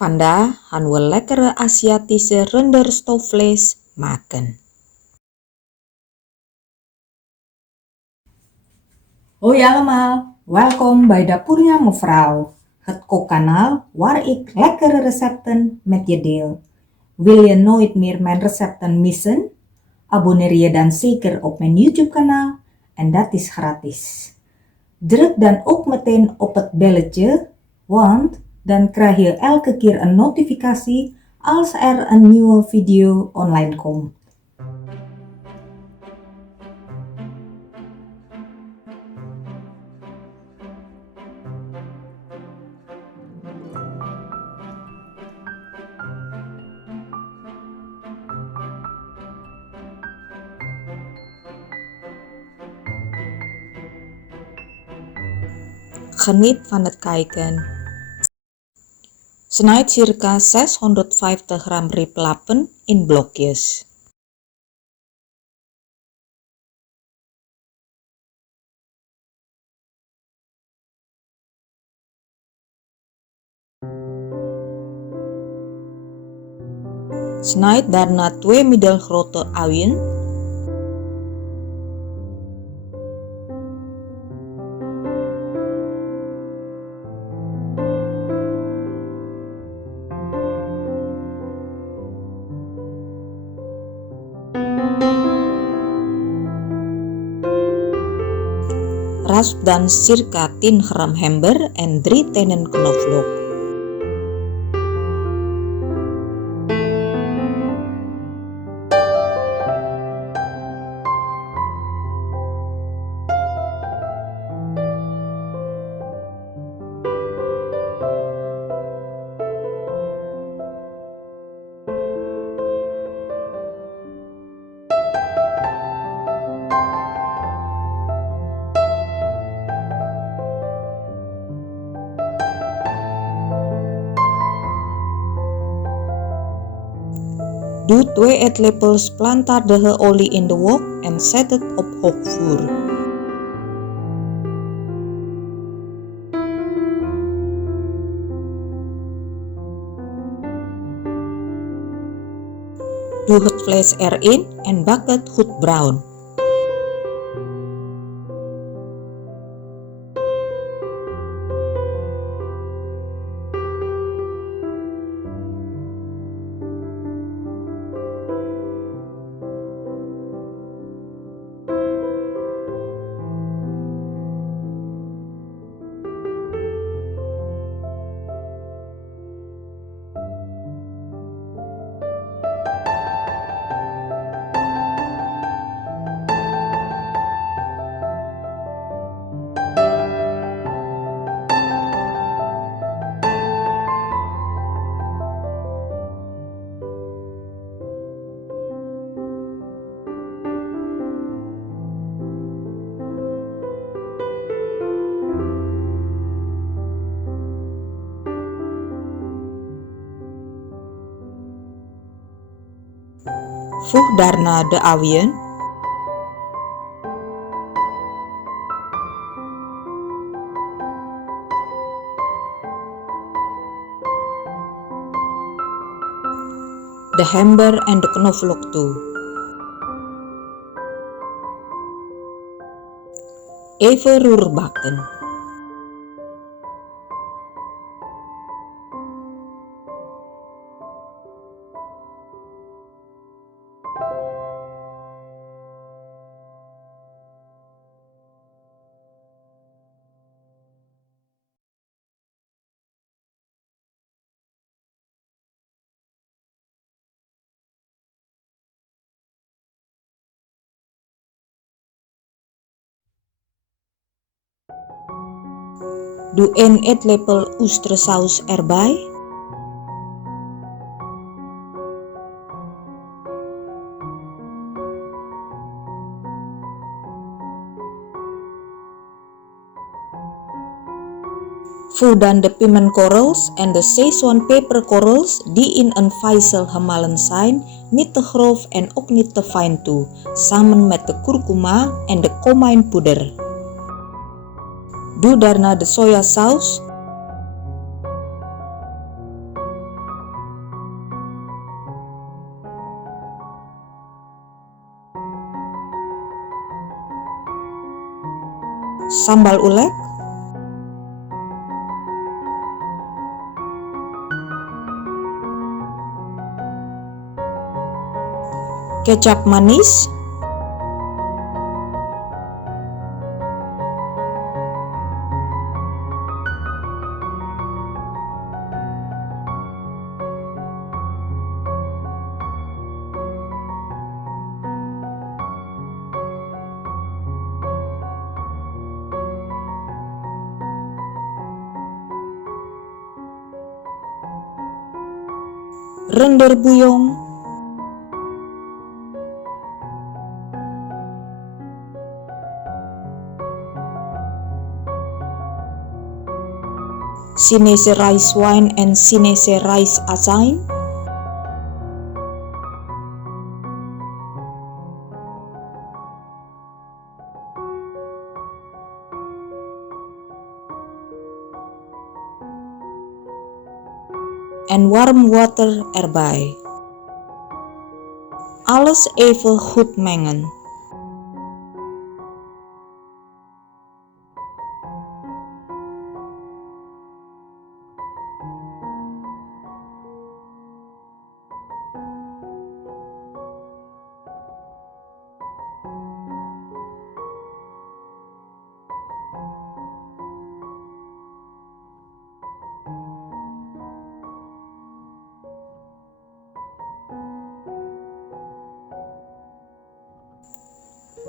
Vandaag gaan we lekkere Aziatische renderstoofvlees maken. Hoi allemaal, welkom bij Dapurnya Mevrouw, het kookkanaal waar ik lekkere recepten met je deel. Wil je nooit meer mijn recepten missen? Abonneer je dan zeker op mijn YouTube kanaal en dat is gratis. Druk dan ook meteen op het belletje, want dan krijg je elke keer een notificatie als er een nieuwe video online komt. Geniet van het kijken. Snijd circa 650 gram riplappen in blokjes. Snijd daarna 2 middelgrote uien. Rasp dan circa 10 gram gember en 3 tenen knoflook. Doe 2 eetlepels plantaardige olie in de wok en zet het op hoog vuur. Doe het vlees erin en bak het goed bruin. Voeg daarna de uien, de gember en de knoflook toe. Even roerbakken. Doe 1 eetlepel oestersaus erbij. Voeg dan de pimentkorrels en de Szechuan peperkorrels die in een vijzel gemalen zijn, niet te grof en ook niet te fijn toe, samen met de kurkuma en de komijnpoeder. Doe daarna de sojasaus sambal ulek, kecap manis, render buyong, Sinese rice wine and Sinese rice asain, en warm water erbij. Alles even goed mengen.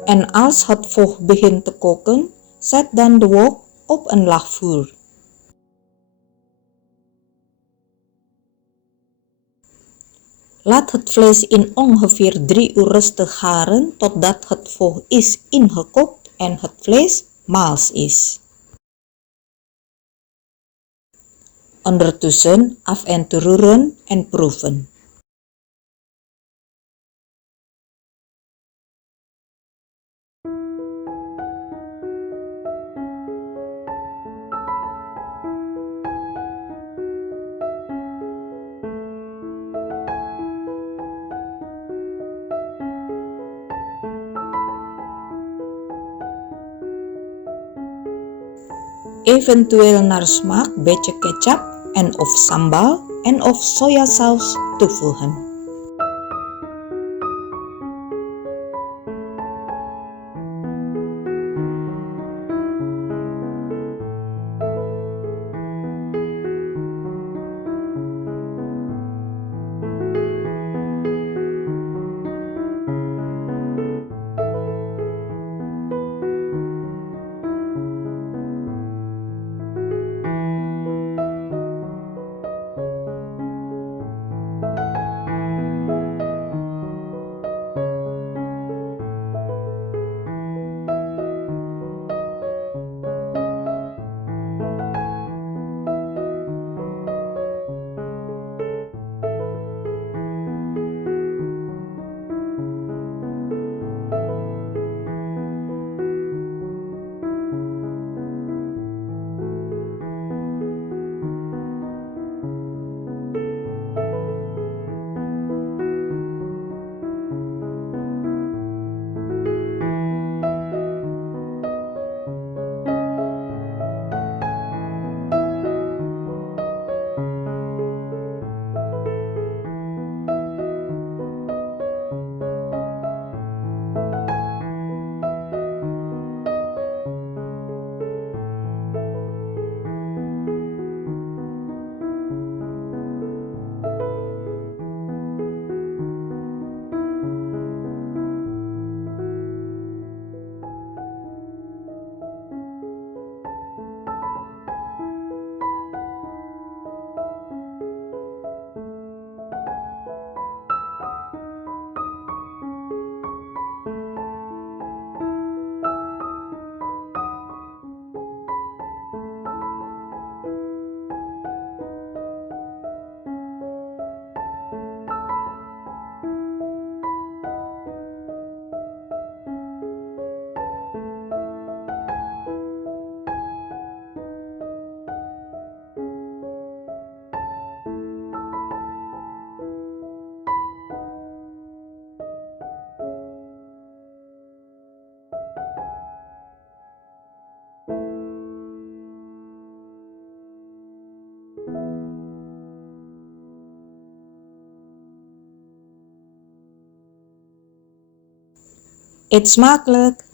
En als het vocht begint te koken, zet dan de wok op een laag vuur. Laat het vlees in ongeveer 3 uur rustig garen totdat het vocht is ingekookt en het vlees mals is. Ondertussen af en toe roeren en proeven. Eventueel naar smaak beetje kecap en of sambal en of sojasaus toevoegen. Eet smakelijk!